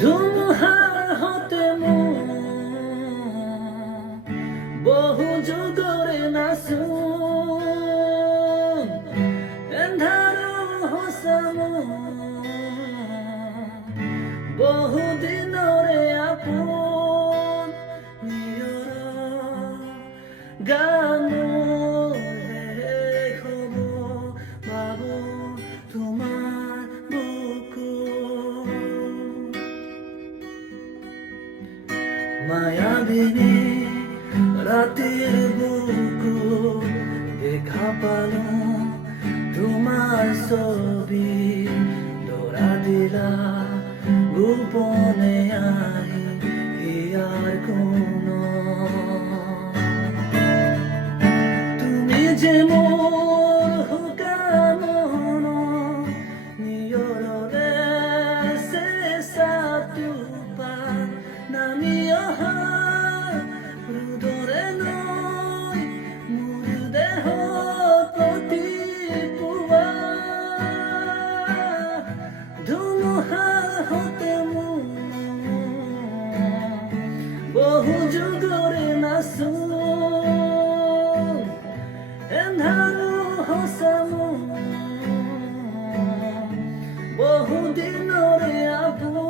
ধুমুহাৰ হতে বহু যুগৰে নাচো এন্ধাৰো হচামো বহু দিনৰে আপোন নিয়ৰ গানো শেষ হ'ব ভাবো তোমাৰ বুকু মায়াবিনী রাতের বুকু দেখা পালো তোমার ছবি ধরা দিলা গোপনে আহি হিয়ার কোন তুমি যে মোর হুকামন নিয়ৰৰে চেঁচা টোপাল নামি অহা রুদরে নয় মোর দেহ প্রতি পুয়া ধুমুহার হতে বহু যুগরে নাচো এন্ধাৰো হচামো বহু দিনৰে আপোন